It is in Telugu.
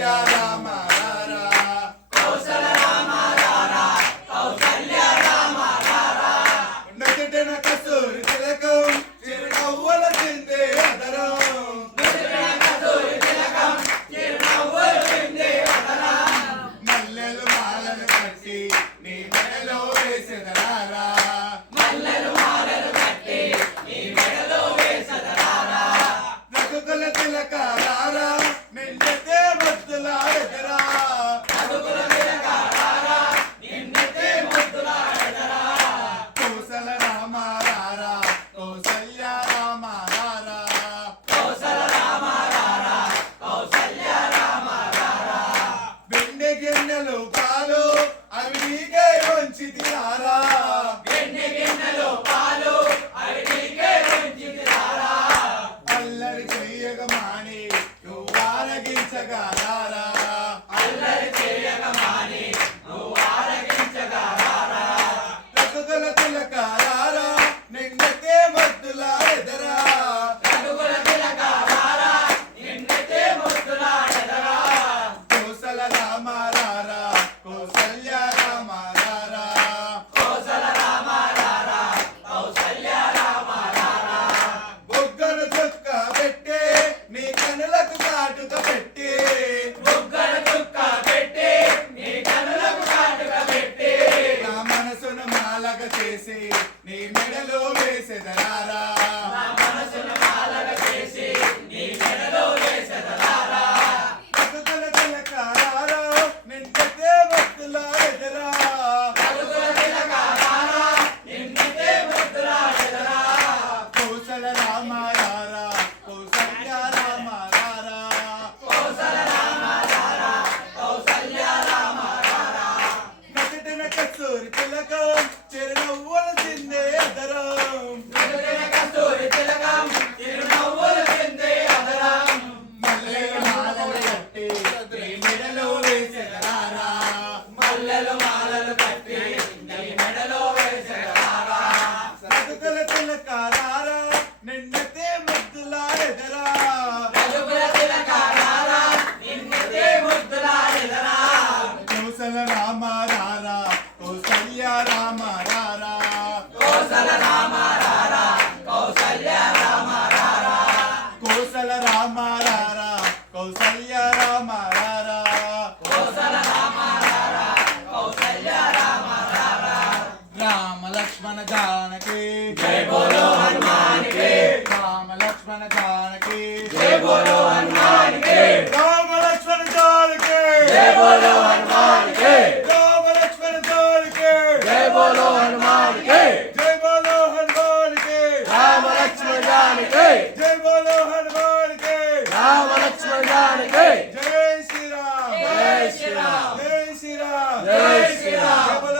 కౌసల్య రామ రారా కౌసల రామ రారా కౌసల్య రామ రారా నటిన కస్తూరి తిలకం చిరునవ్వుల చిందే అదరం నుదుటిన కస్తూరి తిలకం చిరునవ్వుల చిందే అదరం మల్లెలు మాలలు కట్టి నీ మెడలో వేసెదరారా మల్లెలు మాలలు కట్టి నీ మెడలో వేసెదరారా రఘుకుల తిలక రారా నిన్నతే ముద్దులాడెదరా రఘుకుల తిలక రారా నిన్నతే ముద్దులాడెదరా కౌసల రామ రారా కౌసల్య రామ రారా కౌసల రామ రారా కౌసల్య రామ రారా వెండి గిన్నెలు పాలు అవి నీకే వంచితి రారా వెండి గిన్నెలో పాలు అవి నీకే వంచితిరారా అల్లరి చెయ్యగ మాని నువ్వు ఆరగించగా రారా అల్లరి చేయక మాని నువ్వు ఆరగించగా రారా రఘుకుల తిలక రారా నిన్నతే ముద్దులాడెదరా రఘుకుల తిలక రారా నిన్నతే ముద్దులాడెదరా కౌసల రామ రారా కౌసల్య రామ రారా కౌసల రామ రారా కౌసల్య రామ రారా బొగ్గను చుక్క పెట్టే నీ కనులకు కాటుక పెట్టి బుగ్గల చుక్క పెట్టి నీ కనులకు కాటుక పెట్టి నా మనసును మాలగ చేసి నీ మెడలో వేసెదరారా నా మనసును మాలగా చేసి నీ మెడలో వేసెదరారా రఘుకుల తిలక రారా నిన్నతే ముద్దులాడెదరా రఘుకుల తిలక రారా నిన్నతే ముద్దులాడెదరా కౌసల రామ రారా కౌసల్య రామ రారా కౌసల రామ రారా కౌసల్య రామ రారా నటిన కస్తూరి తిలకం చిరునవ్వుల చిందే అదరం నుదుటిన కస్తూరి తిలకం చిరునవ్వుల చిందే అదరం మల్లెలు మాలలు కట్టి నీ మెడలో వేసెదరారా మల్లెలు మాలలు కట్టి నీ మెడలో వేసెదరారా రఘుకుల తిలక రారా నిన్నతే ముద్దులాడెదరా రఘుకుల తిలక రారా నిన్నతే ముద్దులాడెదరా కౌసల రామ రారా కౌసల్య రామ రారా కౌసల రామ రారా కౌసల్య రామ రారా కౌసల రామ రారా కౌసల్య రామ రారా కౌసల రామ రారా కౌసల్య రామ రారా రామ లక్ష్మణ జానకి జై బోలో హనుమాన్ కి రామ లక్ష్మణ జానకి జై బోలో హనుమాన్ కి రామ లక్ష్మణ జానకి జై బోలో హనుమాన్ కి రామ లక్ష్మణ జానకి జై బోలో హనుమాన్ కి జై బోలో హనుమాన్ కి రామ లక్ష్మణ జానకి జై బోలో హనుమాన్ కి రామ లక్ష్మణ జానకి జై శ్రీరామ్ జై శ్రీరామ్ జై శ్రీరామ్ జై శ్రీరామ్ జై బోలో